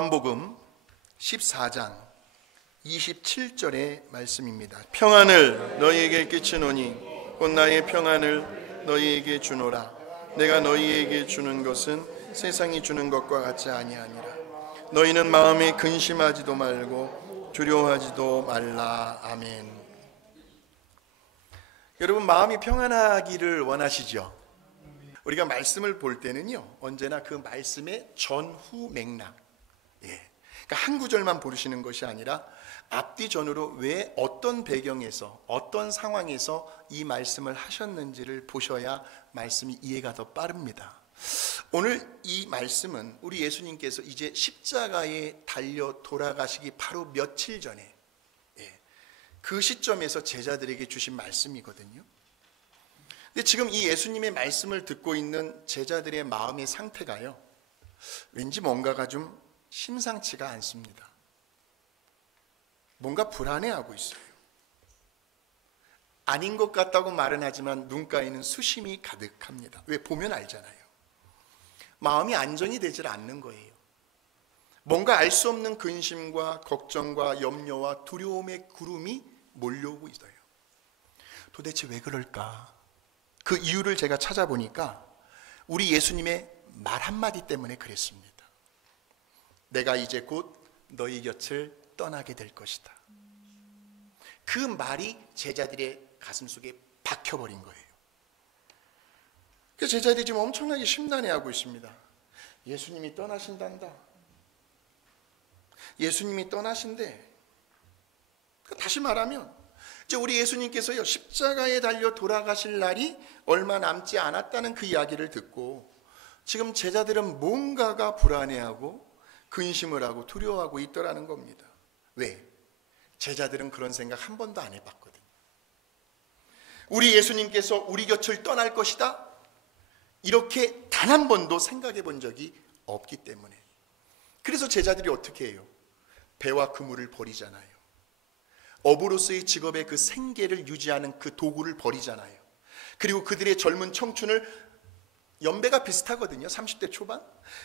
요한복음 14장 27절의 말씀입니다. 평안을 너희에게 끼치노니 곧 나의 평안을 너희에게 주노라. 내가 너희에게 주는 것은 세상이 주는 것과 같지 아니하니라. 너희는 마음에 근심하지도 말고 두려워하지도 말라. 아멘. 여러분, 마음이 평안하기를 원하시죠? 우리가 말씀을 볼 때는요, 언제나 그 말씀의 전후 맥락, 그러니까 한 구절만 보시는 것이 아니라 앞뒤 전후로 왜 어떤 배경에서 어떤 상황에서 이 말씀을 하셨는지를 보셔야 말씀이 이해가 더 빠릅니다. 오늘 이 말씀은 우리 예수님께서 이제 십자가에 달려 돌아가시기 바로 며칠 전에 그 시점에서 제자들에게 주신 말씀이거든요. 근데 지금 이 예수님의 말씀을 듣고 있는 제자들의 마음의 상태가요, 왠지 뭔가가 좀 심상치가 않습니다. 뭔가 불안해하고 있어요. 아닌 것 같다고 말은 하지만 눈가에는 수심이 가득합니다. 왜? 보면 알잖아요. 마음이 안정이 되질 않는 거예요. 뭔가 알 수 없는 근심과 걱정과 염려와 두려움의 구름이 몰려오고 있어요. 도대체 왜 그럴까? 그 이유를 제가 찾아보니까 우리 예수님의 말 한마디 때문에 그랬습니다. 내가 이제 곧 너희 곁을 떠나게 될 것이다. 그 말이 제자들의 가슴속에 박혀버린 거예요. 그 제자들이 지금 엄청나게 심란해하고 있습니다. 예수님이 떠나신단다. 예수님이 떠나신대. 다시 말하면 이제 우리 예수님께서요, 십자가에 달려 돌아가실 날이 얼마 남지 않았다는 그 이야기를 듣고 지금 제자들은 뭔가가 불안해하고 근심을 하고 두려워하고 있더라는 겁니다. 왜? 제자들은 그런 생각 한 번도 안 해봤거든요. 우리 예수님께서 우리 곁을 떠날 것이다, 이렇게 단 한 번도 생각해 본 적이 없기 때문에. 그래서 제자들이 어떻게 해요? 배와 그물을 버리잖아요. 어부로서의 직업의 그 생계를 유지하는 그 도구를 버리잖아요. 그리고 그들의 젊은 청춘을, 연배가 비슷하거든요. 30대 초반.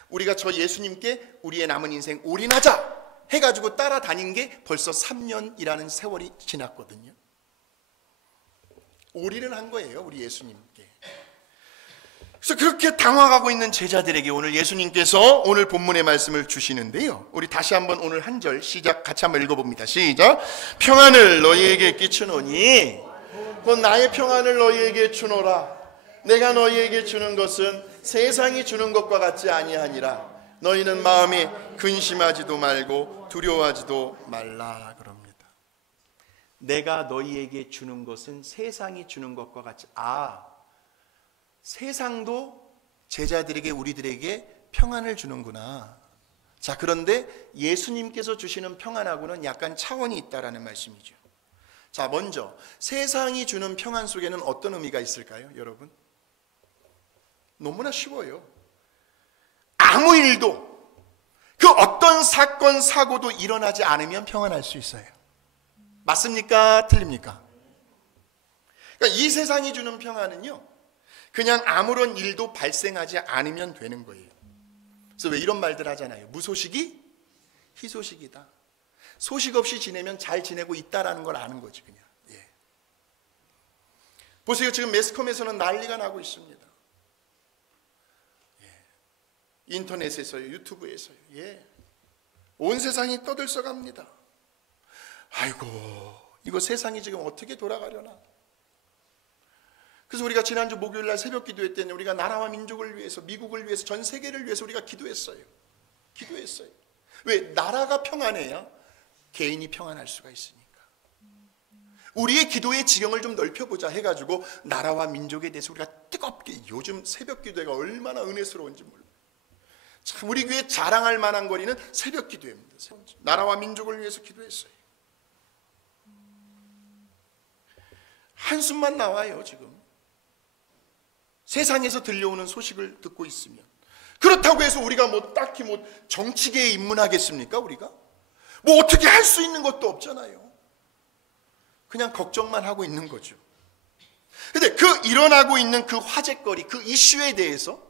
우리가 저 예수님께 우리의 남은 인생 올인하자 해가지고 따라다닌 게 벌써 3년이라는 세월이 지났거든요. 올인을 한 거예요, 우리 예수님께. 그래서 그렇게 당황하고 있는 제자들에게 오늘 예수님께서 오늘 본문의 말씀을 주시는데요, 우리 다시 한번 오늘 한 절 시작 같이 한번 읽어봅니다. 시작. 평안을 너희에게 끼치노니 곧 나의 평안을 너희에게 주노라. 내가 너희에게 주는 것은 세상이 주는 것과 같지 아니하니라. 너희는 마음에 근심하지도 말고 두려워하지도 말라. 그럽니다. 내가 너희에게 주는 것은 세상이 주는 것과 같지. 세상도 제자들에게, 우리들에게 평안을 주는구나. 자, 그런데 예수님께서 주시는 평안하고는 약간 차원이 있다라는 말씀이죠. 자, 먼저 세상이 주는 평안 속에는 어떤 의미가 있을까요, 여러분? 너무나 쉬워요. 아무 일도, 그 어떤 사건 사고도 일어나지 않으면 평안할 수 있어요. 맞습니까? 틀립니까? 그러니까 이 세상이 주는 평안은요, 그냥 아무런 일도 발생하지 않으면 되는 거예요. 그래서 왜 이런 말들 하잖아요. 무소식이 희소식이다. 소식 없이 지내면 잘 지내고 있다라는 걸 아는 거지, 그냥. 보세요. 지금 매스컴에서는 난리가 나고 있습니다. 인터넷에서요, 유튜브에서요. 온 세상이 떠들썩합니다. 아이고, 이거 세상이 지금 어떻게 돌아가려나. 그래서 우리가 지난주 목요일날 새벽 기도회 때는 우리가 나라와 민족을 위해서, 미국을 위해서, 전 세계를 위해서 우리가 기도했어요. 왜? 나라가 평안해야 개인이 평안할 수가 있으니까. 우리의 기도의 지경을 좀 넓혀보자 해가지고 나라와 민족에 대해서 우리가 뜨겁게, 요즘 새벽 기도회가 얼마나 은혜스러운지 몰라요. 참 우리 교회 자랑할 만한 거리는 새벽 기도회입니다. 나라와 민족을 위해서 기도했어요. 한숨만 나와요, 지금. 세상에서 들려오는 소식을 듣고 있으면. 그렇다고 해서 우리가 딱히 정치계에 입문하겠습니까, 우리가? 어떻게 할 수 있는 것도 없잖아요. 그냥 걱정만 하고 있는 거죠. 그런데 그 일어나고 있는 그 화제거리, 그 이슈에 대해서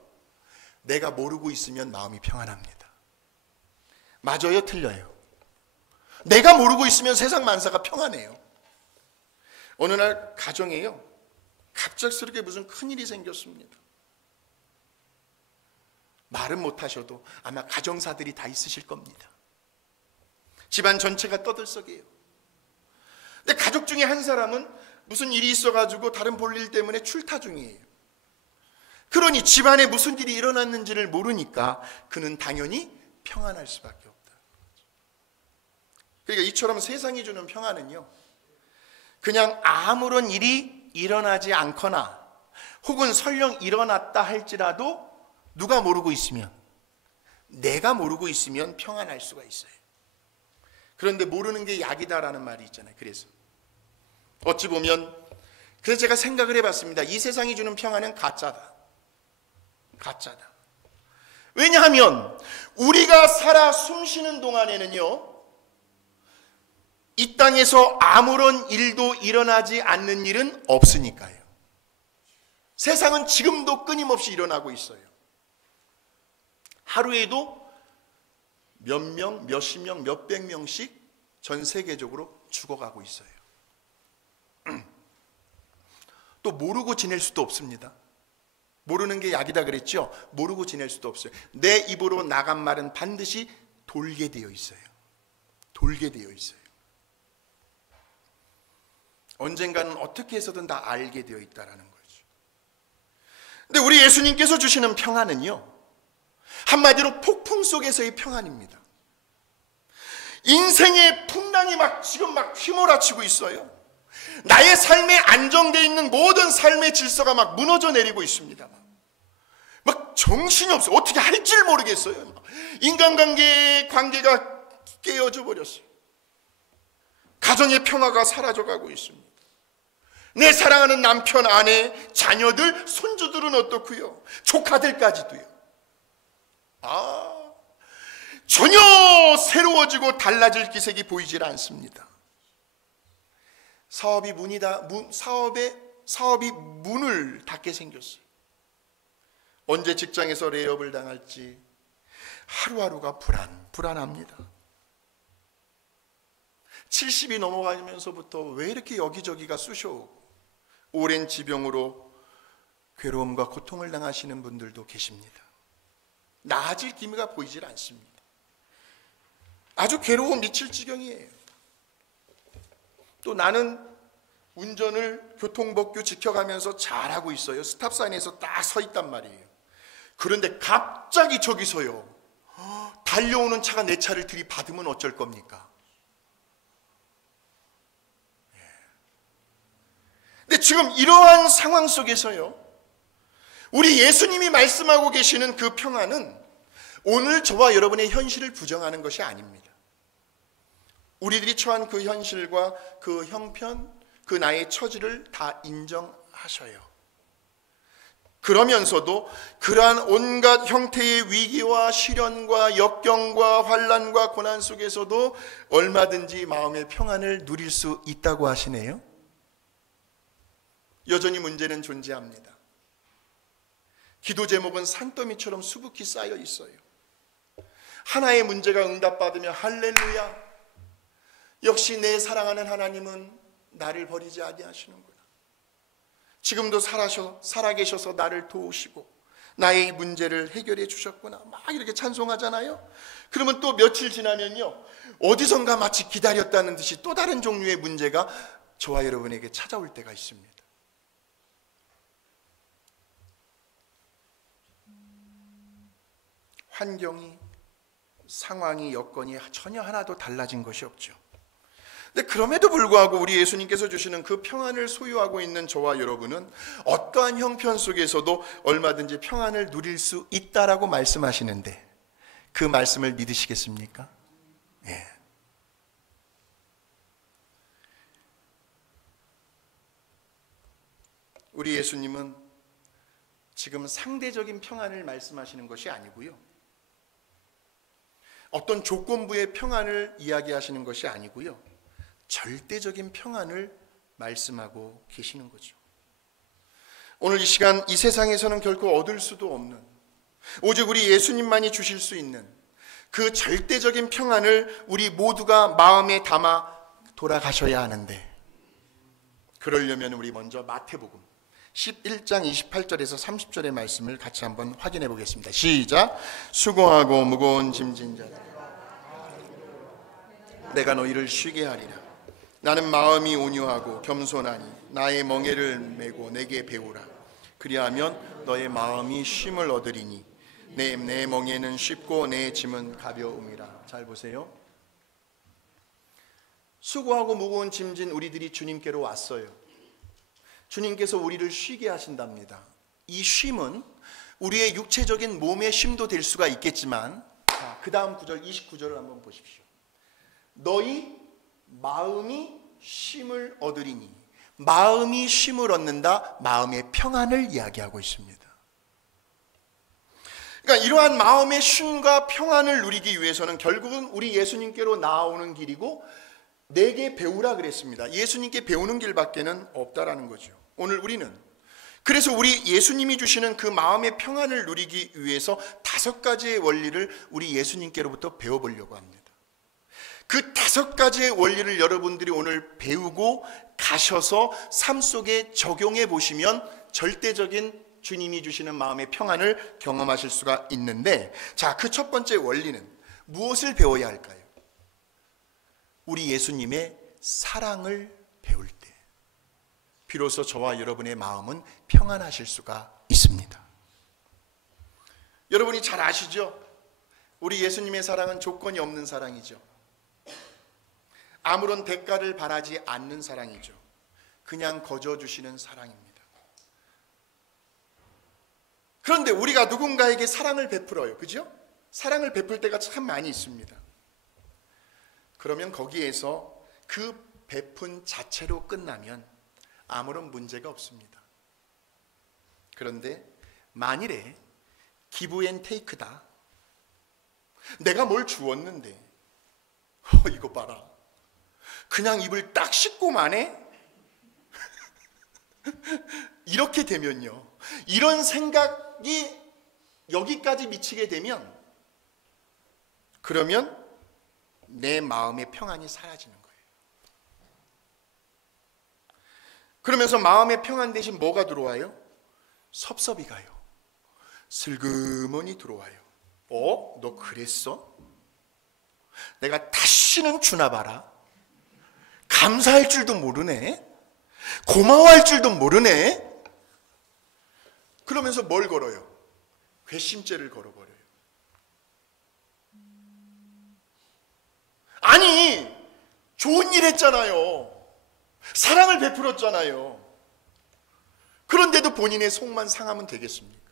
내가 모르고 있으면 마음이 평안합니다. 맞아요, 틀려요? 내가 모르고 있으면 세상 만사가 평안해요. 어느 날 가정에요, 갑작스럽게 무슨 큰일이 생겼습니다. 말은 못하셔도 아마 가정사들이 다 있으실 겁니다. 집안 전체가 떠들썩해요. 근데 가족 중에 한 사람은 무슨 일이 있어가지고 다른 볼일 때문에 출타 중이에요. 그러니 집안에 무슨 일이 일어났는지를 모르니까 그는 당연히 평안할 수밖에 없다. 그러니까 이처럼 세상이 주는 평안은요, 그냥 아무런 일이 일어나지 않거나 혹은 설령 일어났다 할지라도 누가 모르고 있으면, 내가 모르고 있으면 평안할 수가 있어요. 그런데 모르는 게 약이다라는 말이 있잖아요. 그래서 어찌 보면, 그래서 제가 생각을 해봤습니다. 이 세상이 주는 평안은 가짜다. 가짜다. 왜냐하면 우리가 살아 숨쉬는 동안에는요, 이 땅에서 아무런 일도 일어나지 않는 일은 없으니까요. 세상은 지금도 끊임없이 일어나고 있어요. 하루에도 몇 명, 몇십 명, 몇백 명씩 전 세계적으로 죽어가고 있어요. 또 모르고 지낼 수도 없습니다. 모르는 게 약이다 그랬죠? 모르고 지낼 수도 없어요. 내 입으로 나간 말은 반드시 돌게 되어 있어요. 돌게 되어 있어요. 언젠가는 어떻게 해서든 다 알게 되어 있다는 거죠. 근데 우리 예수님께서 주시는 평안은요, 한마디로 폭풍 속에서의 평안입니다. 인생의 풍랑이 지금 휘몰아치고 있어요. 나의 삶에 안정되어 있는 모든 삶의 질서가 무너져 내리고 있습니다. 정신이 없어요. 어떻게 할지를 모르겠어요. 인간관계의 관계가 깨어져 버렸어요. 가정의 평화가 사라져가고 있습니다. 내 사랑하는 남편, 아내, 자녀들, 손주들은 어떻고요? 조카들까지도요. 전혀 새로워지고 달라질 기색이 보이질 않습니다. 사업이 문을 닫게 생겼어요. 언제 직장에서 레이업을 당할지 하루하루가 불안합니다. 70이 넘어가면서부터 왜 이렇게 여기저기가 쑤셔오고 오랜 지병으로 괴로움과 고통을 당하시는 분들도 계십니다. 나아질 기미가 보이질 않습니다. 아주 괴로워 미칠 지경이에요. 또 나는 운전을 교통법규 지켜가면서 잘하고 있어요. 스탑사인에서 딱 서 있단 말이에요. 그런데 갑자기 저기서요, 달려오는 차가 내 차를 들이받으면 어쩔 겁니까? 근데 지금 이러한 상황 속에서요, 우리 예수님이 말씀하고 계시는 그 평안은 오늘 저와 여러분의 현실을 부정하는 것이 아닙니다. 우리들이 처한 그 현실과 그 형편, 그 나의 처지를 다 인정하셔요. 그러면서도 그러한 온갖 형태의 위기와 시련과 역경과 환난과 고난 속에서도 얼마든지 마음의 평안을 누릴 수 있다고 하시네요. 여전히 문제는 존재합니다. 기도 제목은 산더미처럼 수북히 쌓여 있어요. 하나의 문제가 응답받으며 할렐루야, 역시 내 사랑하는 하나님은 나를 버리지 아니하시는구나. 지금도 살아계셔서 나를 도우시고 나의 문제를 해결해 주셨구나. 이렇게 찬송하잖아요. 그러면 또 며칠 지나면요, 어디선가 마치 기다렸다는 듯이 또 다른 종류의 문제가 저와 여러분에게 찾아올 때가 있습니다. 환경이, 상황이, 여건이 전혀 하나도 달라진 것이 없죠. 근데 그럼에도 불구하고 우리 예수님께서 주시는 그 평안을 소유하고 있는 저와 여러분은 어떠한 형편 속에서도 얼마든지 평안을 누릴 수 있다라고 말씀하시는데, 그 말씀을 믿으시겠습니까? 예. 우리 예수님은 지금 상대적인 평안을 말씀하시는 것이 아니고요, 어떤 조건부의 평안을 이야기하시는 것이 아니고요, 절대적인 평안을 말씀하고 계시는 거죠. 오늘 이 시간 이 세상에서는 결코 얻을 수도 없는, 오직 우리 예수님만이 주실 수 있는 그 절대적인 평안을 우리 모두가 마음에 담아 돌아가셔야 하는데, 그러려면 우리 먼저 마태복음 11장 28절에서 30절의 말씀을 같이 한번 확인해 보겠습니다. 시작. 수고하고 무거운 짐진 자들, 내가 너희를 쉬게 하리라. 나는 마음이 온유하고 겸손하니 나의 멍에를 메고 내게 배우라. 그리하면 너의 마음이 쉼을 얻으리니 내 멍에는 쉽고 내 짐은 가벼움이라. 잘 보세요. 수고하고 무거운 짐진 우리들이 주님께로 왔어요. 주님께서 우리를 쉬게 하신답니다. 이 쉼은 우리의 육체적인 몸의 쉼도 될 수가 있겠지만, 그 다음 구절 29절을 한번 보십시오. 너희 마음이 쉼을 얻으리니, 마음이 쉼을 얻는다, 마음의 평안을 이야기하고 있습니다. 그러니까 이러한 마음의 쉼과 평안을 누리기 위해서는 결국은 우리 예수님께로 나아오는 길이고, 내게 배우라 그랬습니다. 예수님께 배우는 길밖에는 없다라는 거죠. 오늘 우리는 그래서 우리 예수님이 주시는 그 마음의 평안을 누리기 위해서 5가지의 원리를 우리 예수님께로부터 배워보려고 합니다. 그 5가지의 원리를 여러분들이 오늘 배우고 가셔서 삶 속에 적용해 보시면 절대적인 주님이 주시는 마음의 평안을 경험하실 수가 있는데, 자, 그 첫 번째 원리는 무엇을 배워야 할까요? 우리 예수님의 사랑을 배울 때 비로소 저와 여러분의 마음은 평안하실 수가 있습니다. 여러분이 잘 아시죠? 우리 예수님의 사랑은 조건이 없는 사랑이죠. 아무런 대가를 바라지 않는 사랑이죠. 그냥 거저 주시는 사랑입니다. 그런데 우리가 누군가에게 사랑을 베풀어요. 그죠? 사랑을 베풀 때가 참 많이 있습니다. 그러면 거기에서 그 베푼 자체로 끝나면 아무런 문제가 없습니다. 그런데 만일에 기브 앤 테이크다. 내가 뭘 주었는데 이거 봐라, 그냥 입을 딱 씻고만 해? 이렇게 되면요, 이런 생각이 여기까지 미치게 되면, 그러면 내 마음의 평안이 사라지는 거예요. 그러면서 마음의 평안 대신 뭐가 들어와요? 섭섭이 가요. 슬그머니 들어와요. 너 그랬어? 내가 다시는 주나 봐라. 감사할 줄도 모르네. 고마워할 줄도 모르네. 그러면서 뭘 걸어요? 괘씸죄를 걸어버려요. 아니, 좋은 일 했잖아요. 사랑을 베풀었잖아요. 그런데도 본인의 속만 상하면 되겠습니까?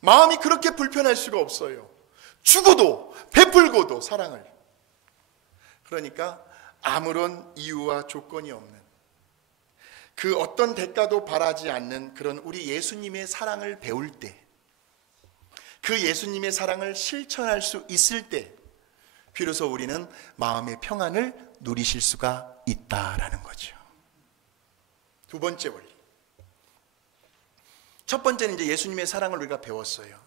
마음이 그렇게 불편할 수가 없어요. 주고도 베풀고도 사랑을. 그러니까 아무런 이유와 조건이 없는, 그 어떤 대가도 바라지 않는 그런 우리 예수님의 사랑을 배울 때, 그 예수님의 사랑을 실천할 수 있을 때 비로소 우리는 마음의 평안을 누리실 수가 있다라는 거죠. 두 번째 원리. 첫 번째는 이제 예수님의 사랑을 우리가 배웠어요.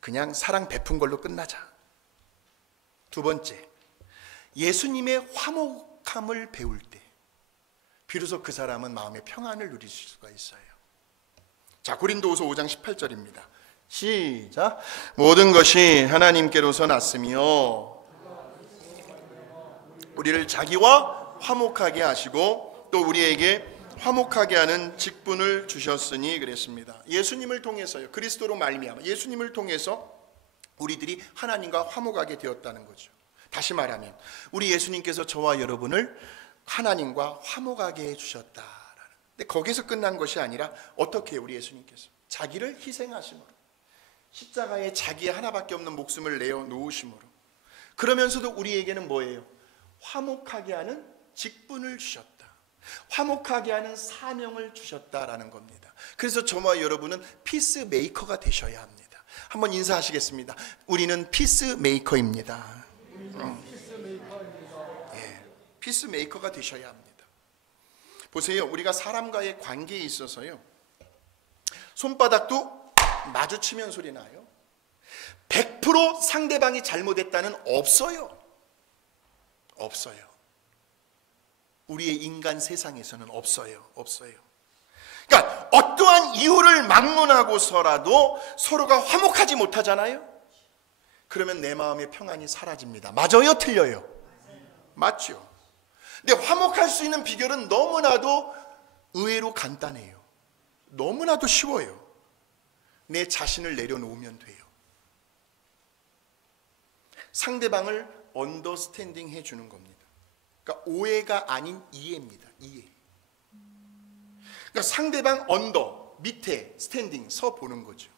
그냥 사랑 베푼 걸로 끝나자. 두 번째, 예수님의 화목함을 배울 때 비로소 그 사람은 마음의 평안을 누리실 수가 있어요. 자, 고린도후서 5장 18절입니다. 시작. 모든 것이 하나님께로서 났으며 우리를 자기와 화목하게 하시고 또 우리에게 화목하게 하는 직분을 주셨으니 그랬습니다. 예수님을 통해서요, 그리스도로 말미암아 예수님을 통해서 우리들이 하나님과 화목하게 되었다는 거죠. 다시 말하면 우리 예수님께서 저와 여러분을 하나님과 화목하게 해주셨다라는. 근데 거기서 끝난 것이 아니라 어떻게 해요? 우리 예수님께서 자기를 희생하심으로, 십자가에 자기의 하나밖에 없는 목숨을 내어 놓으심으로, 그러면서도 우리에게는 뭐예요? 화목하게 하는 직분을 주셨다. 화목하게 하는 사명을 주셨다라는 겁니다. 그래서 저와 여러분은 피스메이커가 되셔야 합니다. 한번 인사하시겠습니다. 우리는 피스메이커입니다. 피스메이커가 되셔야 합니다. 보세요, 우리가 사람과의 관계에 있어서요, 손바닥도 마주치면 소리 나요. 100% 상대방이 잘못했다는 없어요. 없어요. 우리의 인간 세상에서는 없어요. 그러니까 어떠한 이유를 막론하고서라도 서로가 화목하지 못하잖아요. 그러면 내 마음의 평안이 사라집니다. 맞아요? 틀려요? 맞죠. 근데 화목할 수 있는 비결은 너무나도 의외로 간단해요. 너무나도 쉬워요. 내 자신을 내려놓으면 돼요. 상대방을 언더스탠딩 해주는 겁니다. 그러니까 오해가 아닌 이해입니다. 이해. 그러니까 상대방 언더, 밑에 스탠딩, 서 보는 거죠.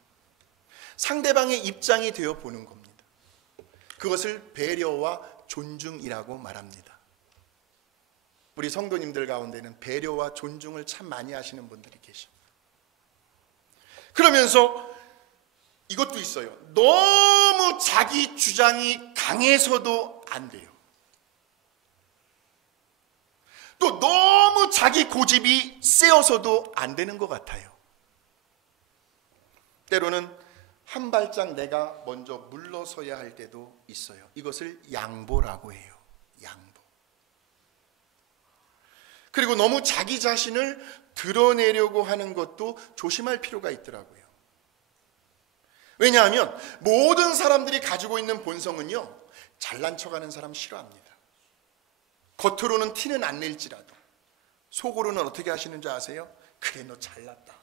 상대방의 입장이 되어 보는 겁니다. 그것을 배려와 존중이라고 말합니다. 우리 성도님들 가운데는 배려와 존중을 참 많이 하시는 분들이 계십니다. 그러면서 이것도 있어요. 너무 자기 주장이 강해서도 안 돼요. 또 너무 자기 고집이 세어서도 안 되는 것 같아요. 때로는 한 발짝 내가 먼저 물러서야 할 때도 있어요. 이것을 양보라고 해요. 양보. 그리고 너무 자기 자신을 드러내려고 하는 것도 조심할 필요가 있더라고요. 왜냐하면 모든 사람들이 가지고 있는 본성은요, 잘난 척하는 사람 싫어합니다. 겉으로는 티는 안 낼지라도 속으로는 어떻게 하시는 줄 아세요? 그래, 너 잘났다.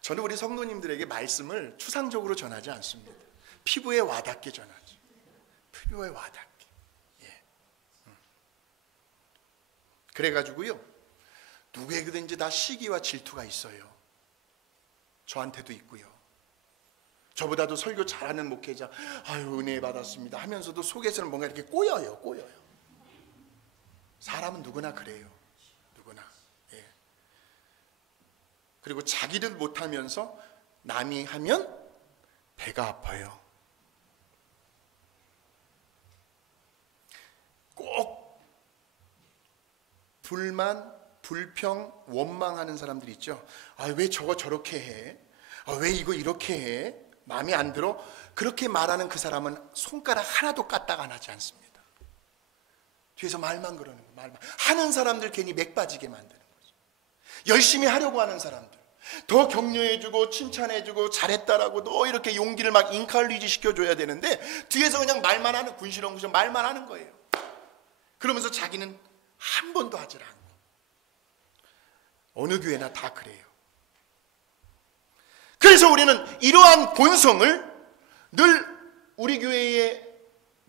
저는 우리 성도님들에게 말씀을 추상적으로 전하지 않습니다. 피부에 와닿게 전하죠. 피부에 와닿게. 예. 그래가지고요, 누구에게든지 다 시기와 질투가 있어요. 저한테도 있고요. 저보다도 설교 잘하는 목회자, 아유 은혜 받았습니다 하면서도 속에서는 뭔가 이렇게 꼬여요. 사람은 누구나 그래요. 누구나. 예. 그리고 자기를 못하면서 남이 하면 배가 아파요. 꼭 불만, 불평, 원망하는 사람들이 있죠. 아, 왜 저거 저렇게 해? 아, 왜 이거 이렇게 해? 마음에 안 들어? 그렇게 말하는 그 사람은 손가락 하나도 까딱 안 하지 않습니다. 뒤에서 말만 그러는 거예요. 말만. 하는 사람들 괜히 맥 빠지게 만드는 거죠. 열심히 하려고 하는 사람들, 더 격려해주고 칭찬해주고 잘했다라고 너 이렇게 용기를 막 인칼리지 시켜줘야 되는데 뒤에서 그냥 말만 하는, 군시렁군시렁 말만 하는 거예요. 그러면서 자기는 한 번도 하질 않고. 어느 교회나 다 그래요. 그래서 우리는 이러한 본성을 늘, 우리 교회의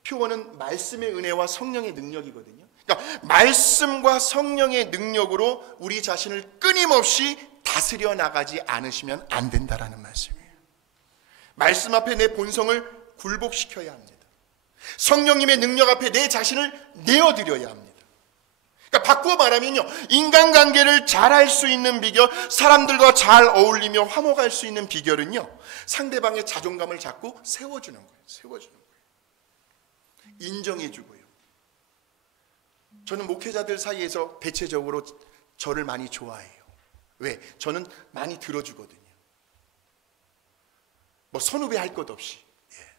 표어는 말씀의 은혜와 성령의 능력이거든요. 그러니까 말씀과 성령의 능력으로 우리 자신을 끊임없이 다스려 나가지 않으시면 안 된다라는 말씀이에요. 말씀 앞에 내 본성을 굴복시켜야 합니다. 성령님의 능력 앞에 내 자신을 내어드려야 합니다. 그러니까 바꾸어 말하면요, 인간관계를 잘할 수 있는 비결, 사람들과 잘 어울리며 화목할 수 있는 비결은요, 상대방의 자존감을 자꾸 세워주는 거예요. 세워주는 거예요. 인정해주고요. 저는 목회자들 사이에서 대체적으로 저를 많이 좋아해요. 왜? 저는 많이 들어주거든요. 뭐 선후배 할 것 없이. 예.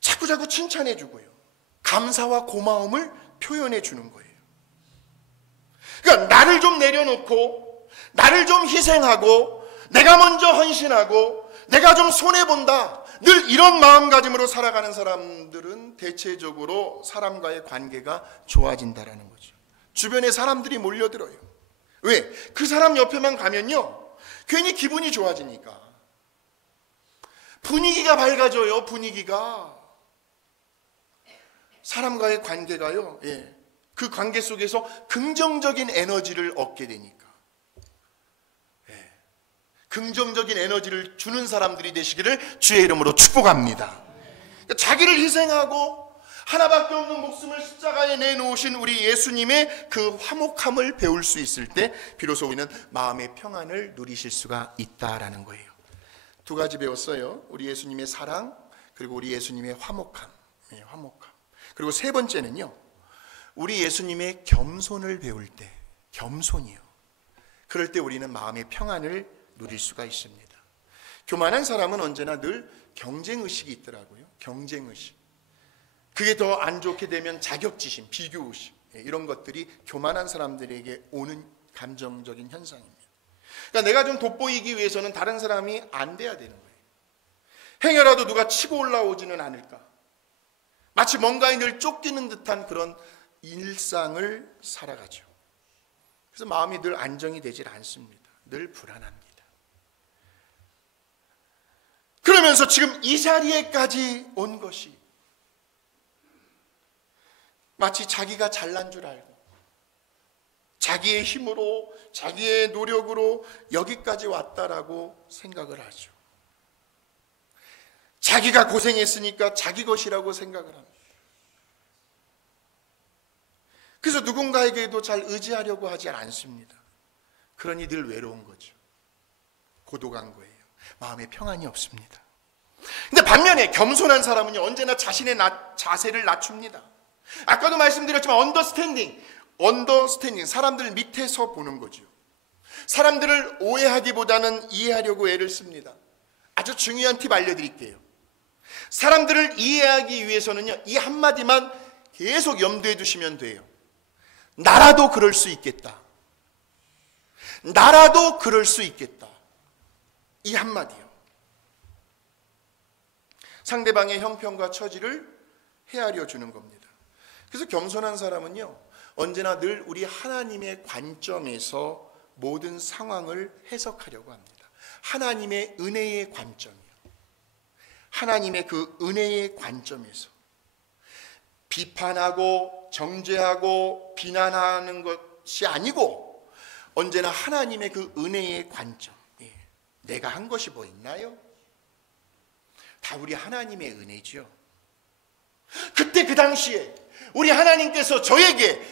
자꾸자꾸 칭찬해주고요. 감사와 고마움을 표현해주는 거예요. 그러니까 나를 좀 내려놓고, 나를 좀 희생하고, 내가 먼저 헌신하고, 내가 좀 손해본다, 늘 이런 마음가짐으로 살아가는 사람들은 대체적으로 사람과의 관계가 좋아진다라는 거죠. 주변에 사람들이 몰려들어요. 왜? 그 사람 옆에만 가면요, 괜히 기분이 좋아지니까. 분위기가 밝아져요. 분위기가. 사람과의 관계가요, 예, 그 관계 속에서 긍정적인 에너지를 얻게 되니까. 예, 긍정적인 에너지를 주는 사람들이 되시기를 주의 이름으로 축복합니다. 그러니까 자기를 희생하고 하나밖에 없는 목숨을 십자가에 내놓으신 우리 예수님의 그 화목함을 배울 수 있을 때 비로소 우리는 마음의 평안을 누리실 수가 있다라는 거예요. 두 가지 배웠어요. 우리 예수님의 사랑, 그리고 우리 예수님의 화목함. 예, 화목함. 그리고 세 번째는요, 우리 예수님의 겸손을 배울 때, 겸손이요, 그럴 때 우리는 마음의 평안을 누릴 수가 있습니다. 교만한 사람은 언제나 늘 경쟁의식이 있더라고요. 경쟁의식. 그게 더 안 좋게 되면 자격지심, 비교의식, 이런 것들이 교만한 사람들에게 오는 감정적인 현상입니다. 그러니까 내가 좀 돋보이기 위해서는 다른 사람이 안 돼야 되는 거예요. 행여라도 누가 치고 올라오지는 않을까, 마치 뭔가에 늘 쫓기는 듯한 그런 일상을 살아가죠. 그래서 마음이 늘 안정이 되질 않습니다. 늘 불안합니다. 그러면서 지금 이 자리에까지 온 것이 마치 자기가 잘난 줄 알고 자기의 힘으로, 자기의 노력으로 여기까지 왔다라고 생각을 하죠. 자기가 고생했으니까 자기 것이라고 생각을 합니다. 그래서 누군가에게도 잘 의지하려고 하지 않습니다. 그러니 늘 외로운 거죠. 고독한 거예요. 마음에 평안이 없습니다. 근데 반면에 겸손한 사람은요, 언제나 자신의 자세를 낮춥니다. 아까도 말씀드렸지만 언더스탠딩, 사람들 밑에서 보는 거죠. 사람들을 오해하기보다는 이해하려고 애를 씁니다. 아주 중요한 팁 알려드릴게요. 사람들을 이해하기 위해서는요, 이 한마디만 계속 염두에 두시면 돼요. 나라도 그럴 수 있겠다. 나라도 그럴 수 있겠다. 이 한마디요. 상대방의 형편과 처지를 헤아려 주는 겁니다. 그래서 겸손한 사람은요, 언제나 늘 우리 하나님의 관점에서 모든 상황을 해석하려고 합니다. 하나님의 은혜의 관점이요. 하나님의 그 은혜의 관점에서 비판하고 정죄하고 비난하는 것이 아니고 언제나 하나님의 그 은혜의 관점. 내가 한 것이 뭐 있나요? 다 우리 하나님의 은혜죠. 그때 그 당시에 우리 하나님께서 저에게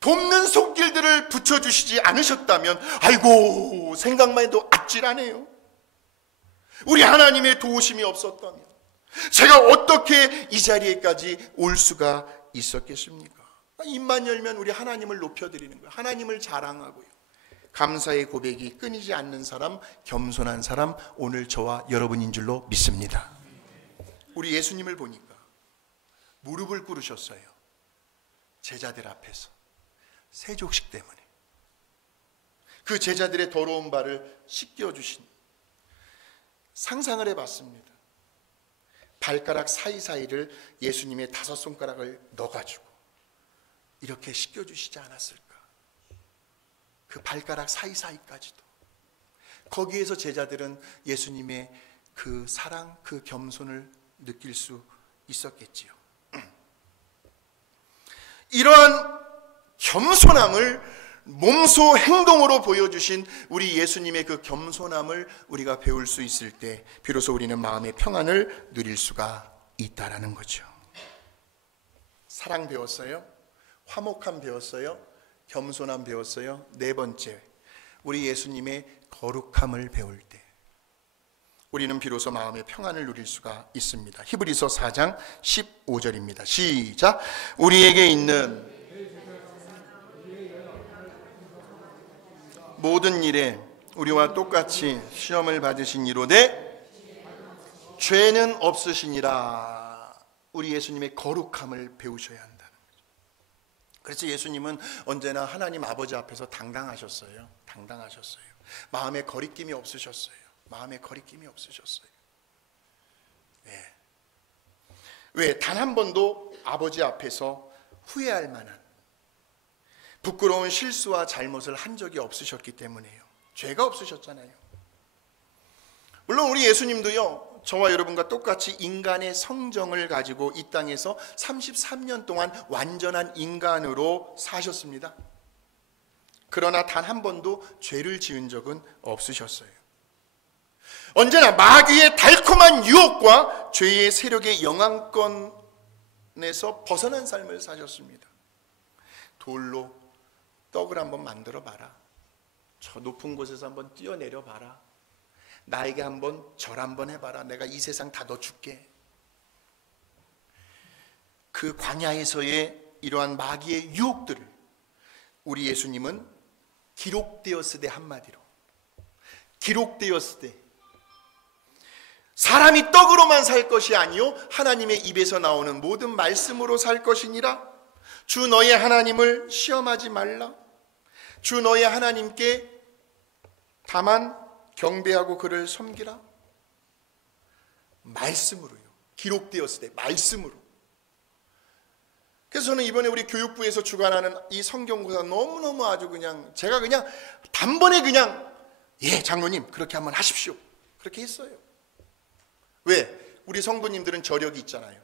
돕는 손길들을 붙여주시지 않으셨다면, 아이고, 생각만 해도 아찔하네요. 우리 하나님의 도우심이 없었다면 제가 어떻게 이 자리에까지 올 수가 있었겠습니까? 입만 열면 우리 하나님을 높여드리는 거예요. 하나님을 자랑하고요. 감사의 고백이 끊이지 않는 사람, 겸손한 사람, 오늘 저와 여러분인 줄로 믿습니다. 우리 예수님을 보니까 무릎을 꿇으셨어요. 제자들 앞에서 세족식 때문에 그 제자들의 더러운 발을 씻겨주신, 상상을 해봤습니다. 발가락 사이사이를 예수님의 5손가락을 넣어가지고 이렇게 씻겨주시지 않았을까? 그 발가락 사이사이까지도. 거기에서 제자들은 예수님의 그 사랑, 그 겸손을 느낄 수 있었겠지요. 이러한 겸손함을 몸소 행동으로 보여주신 우리 예수님의 그 겸손함을 우리가 배울 수 있을 때 비로소 우리는 마음의 평안을 누릴 수가 있다라는 거죠. 사랑 배웠어요? 화목함 배웠어요? 겸손함 배웠어요? 네 번째, 우리 예수님의 거룩함을 배울 때 우리는 비로소 마음의 평안을 누릴 수가 있습니다. 히브리서 4장 15절입니다. 시작. 우리에게 있는 모든 일에 우리와 똑같이 시험을 받으신 이로되 죄는 없으시니라. 우리 예수님의 거룩함을 배우셔야 한다는 거죠. 그래서 예수님은 언제나 하나님 아버지 앞에서 당당하셨어요. 당당하셨어요. 마음에 거리낌이 없으셨어요. 마음에 거리낌이 없으셨어요. 왜? 단 한 번도 아버지 앞에서 후회할 만한 부끄러운 실수와 잘못을 한 적이 없으셨기 때문에요. 죄가 없으셨잖아요. 물론 우리 예수님도요, 저와 여러분과 똑같이 인간의 성정을 가지고 이 땅에서 33년 동안 완전한 인간으로 사셨습니다. 그러나 단 한 번도 죄를 지은 적은 없으셨어요. 언제나 마귀의 달콤한 유혹과 죄의 세력의 영향권에서 벗어난 삶을 사셨습니다. 돌로 떡을 한번 만들어 봐라. 저 높은 곳에서 한번 뛰어내려 봐라. 나에게 한번 절 한번 해봐라. 내가 이 세상 다 넣어줄게. 그 광야에서의 이러한 마귀의 유혹들을 우리 예수님은 기록되었으되, 한마디로 기록되었으되, 사람이 떡으로만 살 것이 아니요 하나님의 입에서 나오는 모든 말씀으로 살 것이니라. 주 너의 하나님을 시험하지 말라. 주 너의 하나님께 다만 경배하고 그를 섬기라. 말씀으로요. 기록되었을 때 말씀으로. 그래서 저는 이번에 우리 교육부에서 주관하는 이 성경구가 너무너무 아주 그냥 제가 그냥 단번에 그냥 예 장로님 그렇게 한번 하십시오 그렇게 했어요. 왜? 우리 성도님들은 저력이 있잖아요.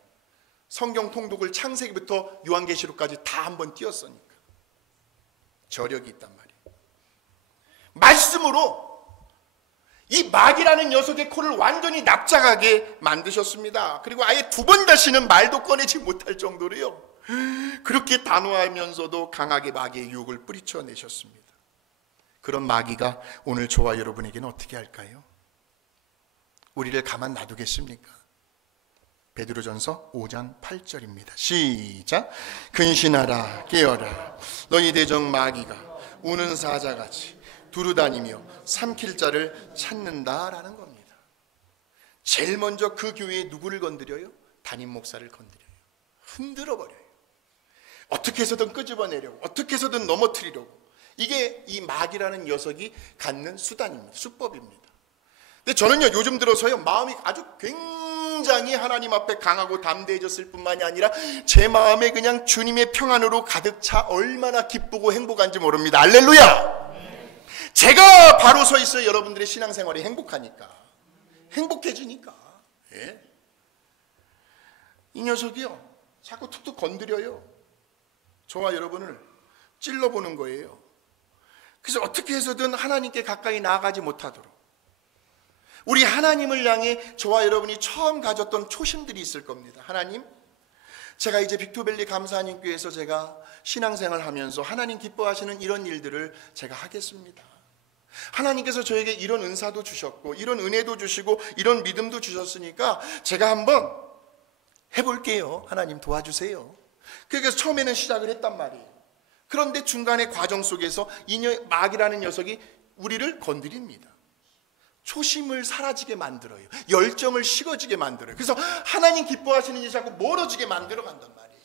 성경 통독을 창세기부터 요한계시록까지 다 한번 띄웠으니까 저력이 있단 말이에요. 말씀으로 이 마귀라는 녀석의 코를 완전히 납작하게 만드셨습니다. 그리고 아예 두 번 다시는 말도 꺼내지 못할 정도로요, 그렇게 단호하면서도 강하게 마귀의 유혹을 뿌리쳐내셨습니다. 그런 마귀가 오늘 저와 여러분에게는 어떻게 할까요? 우리를 가만 놔두겠습니까? 베드로전서 5장 8절입니다. 시작. 근신하라 깨어라 너희 대적 마귀가 우는 사자같이 두루다니며 삼킬 자를 찾는다라는 겁니다. 제일 먼저 그 교회에 누구를 건드려요? 담임 목사를 건드려요. 흔들어 버려요. 어떻게 해서든 끄집어내려고, 어떻게 해서든 넘어뜨리려고. 이게 이 마귀라는 녀석이 갖는 수단입니다. 수법입니다. 근데 저는요 요즘 들어서요 마음이 아주 굉장히 하나님 앞에 강하고 담대해졌을 뿐만이 아니라 제 마음에 그냥 주님의 평안으로 가득 차 얼마나 기쁘고 행복한지 모릅니다. 할렐루야. 제가 바로 서 있어요. 여러분들의 신앙생활이 행복하니까, 행복해지니까. 예? 이 녀석이요 자꾸 툭툭 건드려요. 저와 여러분을 찔러보는 거예요. 그래서 어떻게 해서든 하나님께 가까이 나아가지 못하도록, 우리 하나님을 향해 저와 여러분이 처음 가졌던 초심들이 있을 겁니다. 하나님, 제가 이제 빅토밸리 감사하님교회에서 제가 신앙생활 하면서 하나님 기뻐하시는 이런 일들을 제가 하겠습니다. 하나님께서 저에게 이런 은사도 주셨고 이런 은혜도 주시고 이런 믿음도 주셨으니까 제가 한번 해볼게요. 하나님 도와주세요. 그래서 처음에는 시작을 했단 말이에요. 그런데 중간의 과정 속에서 이 마귀라는 녀석이 우리를 건드립니다. 초심을 사라지게 만들어요. 열정을 식어지게 만들어요. 그래서 하나님 기뻐하시는 일이 자꾸 멀어지게 만들어 간단 말이에요.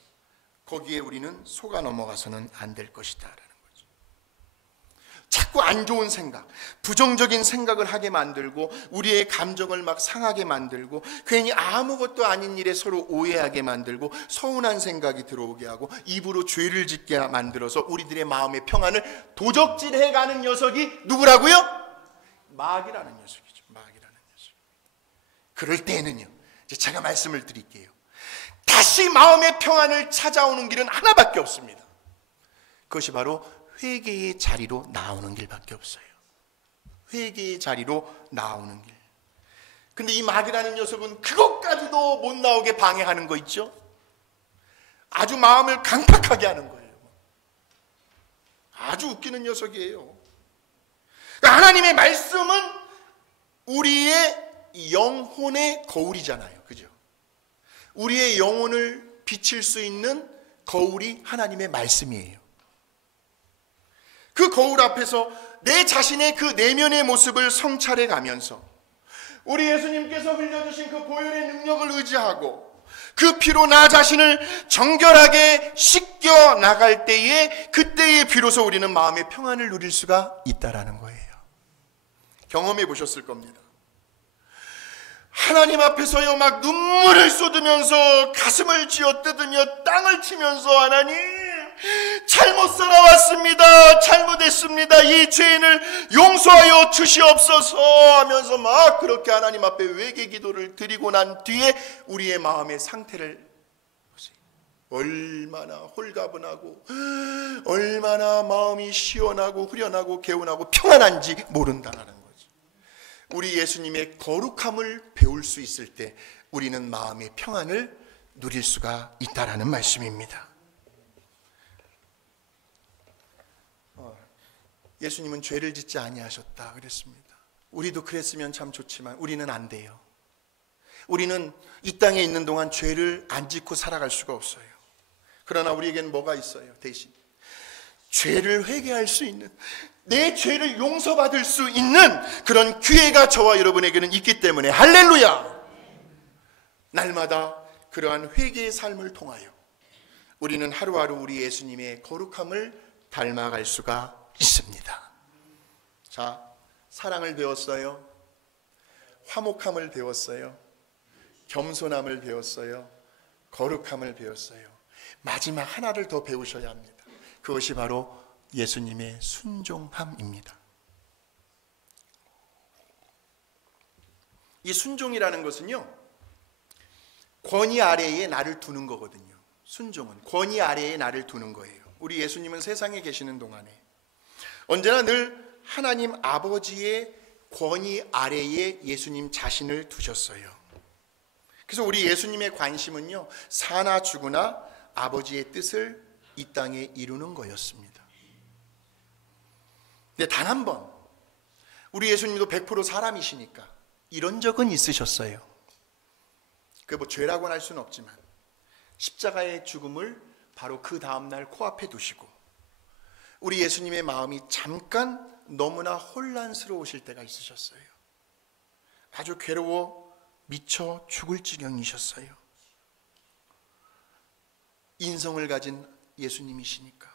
거기에 우리는 속아 넘어가서는 안 될 것이다 라는 거죠. 자꾸 안 좋은 생각, 부정적인 생각을 하게 만들고 우리의 감정을 막 상하게 만들고 괜히 아무것도 아닌 일에 서로 오해하게 만들고 서운한 생각이 들어오게 하고 입으로 죄를 짓게 만들어서 우리들의 마음의 평안을 도적질해가는 녀석이 누구라고요? 마귀라는 녀석이죠. 마귀라는 녀석. 그럴 때에는요 이제 제가 말씀을 드릴게요. 다시 마음의 평안을 찾아오는 길은 하나밖에 없습니다. 그것이 바로 회개의 자리로 나오는 길밖에 없어요. 회개의 자리로 나오는 길. 근데 이 마귀라는 녀석은 그것까지도 못 나오게 방해하는 거 있죠. 아주 마음을 강팍하게 하는 거예요. 아주 웃기는 녀석이에요. 하나님의 말씀은 우리의 영혼의 거울이잖아요. 그죠? 우리의 영혼을 비칠 수 있는 거울이 하나님의 말씀이에요. 그 거울 앞에서 내 자신의 그 내면의 모습을 성찰해 가면서 우리 예수님께서 흘려주신 그 보혈의 능력을 의지하고 그 피로 나 자신을 정결하게 씻겨 나갈 때에 그때에 비로소 우리는 마음의 평안을 누릴 수가 있다라는 거예요. 경험해 보셨을 겁니다. 하나님 앞에서요 막 눈물을 쏟으면서 가슴을 쥐어뜯으며 땅을 치면서 하나님 잘못 살아왔습니다. 잘못했습니다. 이 죄인을 용서하여 주시옵소서 하면서 막 그렇게 하나님 앞에 회개 기도를 드리고 난 뒤에 우리의 마음의 상태를 보세요. 얼마나 홀가분하고 얼마나 마음이 시원하고 후련하고 개운하고 평안한지 모른다는 거죠. 우리 예수님의 거룩함을 배울 수 있을 때 우리는 마음의 평안을 누릴 수가 있다라는 말씀입니다. 예수님은 죄를 짓지 아니하셨다 그랬습니다. 우리도 그랬으면 참 좋지만 우리는 안 돼요. 우리는 이 땅에 있는 동안 죄를 안 짓고 살아갈 수가 없어요. 그러나 우리에겐 뭐가 있어요? 대신 죄를 회개할 수 있는, 내 죄를 용서받을 수 있는 그런 기회가 저와 여러분에게는 있기 때문에 할렐루야! 날마다 그러한 회개의 삶을 통하여 우리는 하루하루 우리 예수님의 거룩함을 닮아갈 수가 있습니다. 자, 사랑을 배웠어요. 화목함을 배웠어요. 겸손함을 배웠어요. 거룩함을 배웠어요. 마지막 하나를 더 배우셔야 합니다. 그것이 바로 예수님의 순종함입니다. 이 순종이라는 것은요, 권위 아래에 나를 두는 거거든요. 순종은 권위 아래에 나를 두는 거예요. 우리 예수님은 세상에 계시는 동안에 언제나 늘 하나님 아버지의 권위 아래에 예수님 자신을 두셨어요. 그래서 우리 예수님의 관심은요, 사나 죽으나 아버지의 뜻을 이 땅에 이루는 거였습니다. 근데 단 한 번, 우리 예수님도 100% 사람이시니까 이런 적은 있으셨어요. 그게 뭐 죄라고는 할 수는 없지만 십자가의 죽음을 바로 그 다음날 코앞에 두시고 우리 예수님의 마음이 잠깐 너무나 혼란스러우실 때가 있으셨어요. 아주 괴로워 미쳐 죽을 지경이셨어요. 인성을 가진 예수님이시니까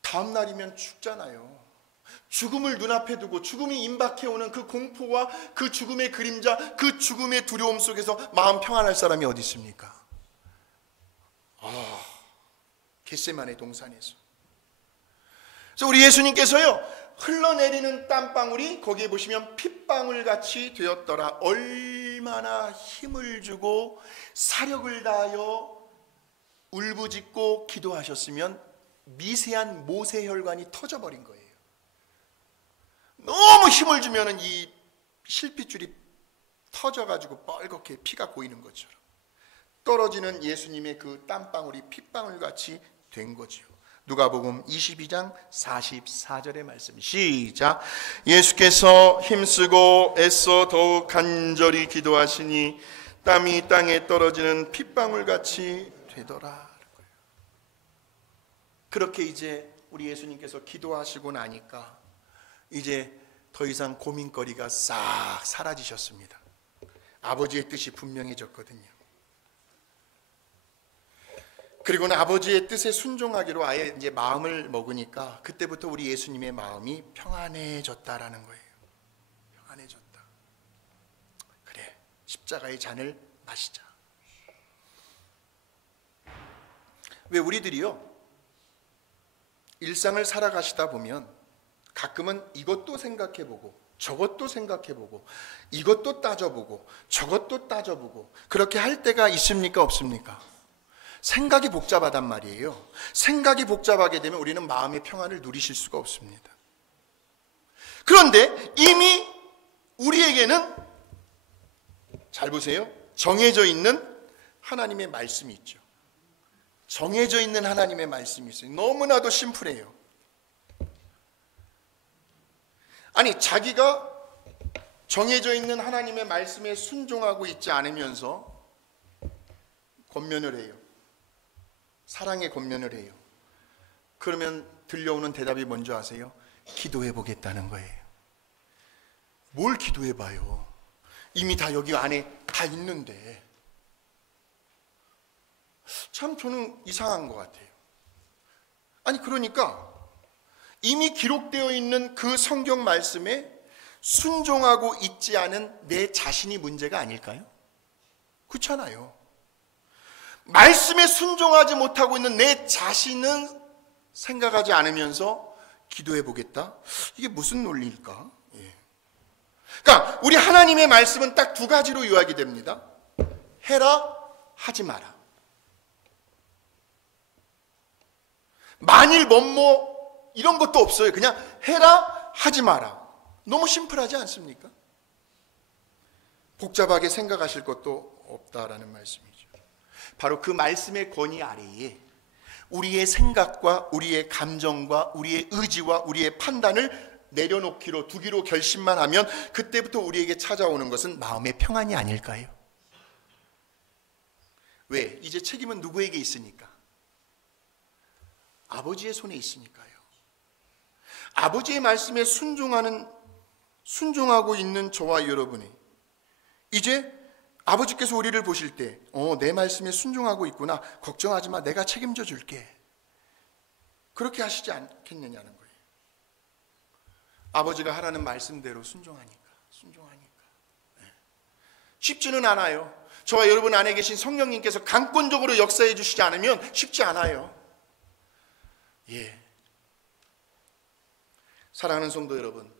다음날이면 죽잖아요. 죽음을 눈앞에 두고 죽음이 임박해오는 그 공포와 그 죽음의 그림자, 그 죽음의 두려움 속에서 마음 평안할 사람이 어디 있습니까? 겟세마네 동산에서. 그래서 우리 예수님께서요, 흘러내리는 땀방울이 거기에 보시면 핏방울 같이 되었더라. 얼마나 힘을 주고 사력을 다하여 울부짖고 기도하셨으면 미세한 모세혈관이 터져버린 거예요. 너무 힘을 주면은 이 실핏줄이 터져가지고 뻘겋게 피가 고이는 것처럼 떨어지는 예수님의 그 땀방울이 핏방울같이 된 거죠. 누가복음 22장 44절의 말씀, 시작. 예수께서 힘쓰고 애써 더욱 간절히 기도하시니 땀이 땅에 떨어지는 핏방울같이 되더라. 그렇게 이제 우리 예수님께서 기도하시고 나니까 이제 더 이상 고민거리가 싹 사라지셨습니다. 아버지의 뜻이 분명해졌거든요. 그리고는 아버지의 뜻에 순종하기로 아예 이제 마음을 먹으니까 그때부터 우리 예수님의 마음이 평안해졌다라는 거예요. 평안해졌다. 그래, 십자가의 잔을 마시자. 왜 우리들이요, 일상을 살아가시다 보면 가끔은 이것도 생각해보고 저것도 생각해보고 이것도 따져보고 저것도 따져보고 그렇게 할 때가 있습니까? 없습니까? 생각이 복잡하단 말이에요. 생각이 복잡하게 되면 우리는 마음의 평안을 누리실 수가 없습니다. 그런데 이미 우리에게는, 잘 보세요, 정해져 있는 하나님의 말씀이 있죠. 정해져 있는 하나님의 말씀이 있어요. 너무나도 심플해요. 아니, 자기가 정해져 있는 하나님의 말씀에 순종하고 있지 않으면서 권면을 해요. 사랑의 권면을 해요. 그러면 들려오는 대답이 뭔지 아세요? 기도해 보겠다는 거예요. 뭘 기도해 봐요? 이미 다 여기 안에 다 있는데. 참 저는 이상한 것 같아요. 아니, 그러니까 이미 기록되어 있는 그 성경 말씀에 순종하고 있지 않은 내 자신이 문제가 아닐까요? 그렇잖아요. 말씀에 순종하지 못하고 있는 내 자신은 생각하지 않으면서 기도해 보겠다? 이게 무슨 논리일까? 그러니까 우리 하나님의 말씀은 딱 두 가지로 요약이 됩니다. 해라, 하지 마라. 만일 뭐뭐 이런 것도 없어요. 그냥 해라, 하지 마라. 너무 심플하지 않습니까? 복잡하게 생각하실 것도 없다라는 말씀이죠. 바로 그 말씀의 권위 아래에 우리의 생각과 우리의 감정과 우리의 의지와 우리의 판단을 내려놓기로, 두기로 결심만 하면 그때부터 우리에게 찾아오는 것은 마음의 평안이 아닐까요? 왜? 이제 책임은 누구에게 있으니까? 아버지의 손에 있으니까요. 아버지의 말씀에 순종하고 있는 저와 여러분이 이제 아버지께서 우리를 보실 때 내 말씀에 순종하고 있구나, 걱정하지 마, 내가 책임져 줄게, 그렇게 하시지 않겠느냐는 거예요. 아버지가 하라는 말씀대로 순종하니까. 네. 쉽지는 않아요. 저와 여러분 안에 계신 성령님께서 강권적으로 역사해 주시지 않으면 쉽지 않아요. 예. 사랑하는 성도 여러분,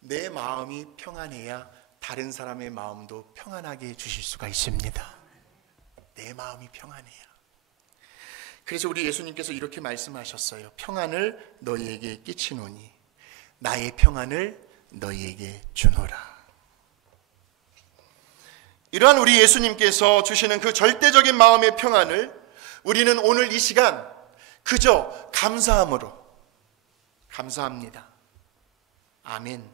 내 마음이 평안해야 다른 사람의 마음도 평안하게 해주실 수가 있습니다. 내 마음이 평안해야. 그래서 우리 예수님께서 이렇게 말씀하셨어요. 평안을 너희에게 끼치노니 나의 평안을 너희에게 주노라. 이러한 우리 예수님께서 주시는 그 절대적인 마음의 평안을 우리는 오늘 이 시간 그저 감사함으로, 감사합니다, 아멘,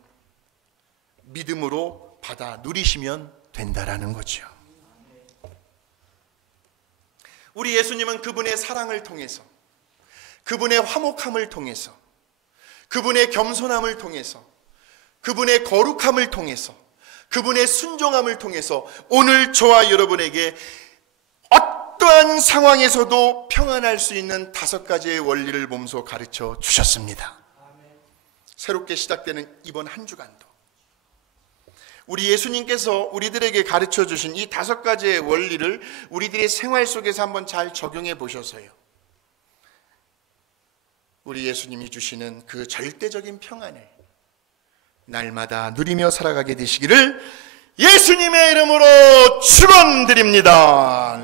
믿음으로 받아 누리시면 된다라는 거죠. 우리 예수님은 그분의 사랑을 통해서, 그분의 화목함을 통해서, 그분의 겸손함을 통해서, 그분의 거룩함을 통해서, 그분의 순종함을 통해서 오늘 저와 여러분에게 어떠한 상황에서도 평안할 수 있는 5가지의 원리를 몸소 가르쳐 주셨습니다. 새롭게 시작되는 이번 한 주간도 우리 예수님께서 우리들에게 가르쳐 주신 이 5가지의 원리를 우리들의 생활 속에서 한번 잘 적용해 보셔서요, 우리 예수님이 주시는 그 절대적인 평안을 날마다 누리며 살아가게 되시기를 예수님의 이름으로 축원드립니다.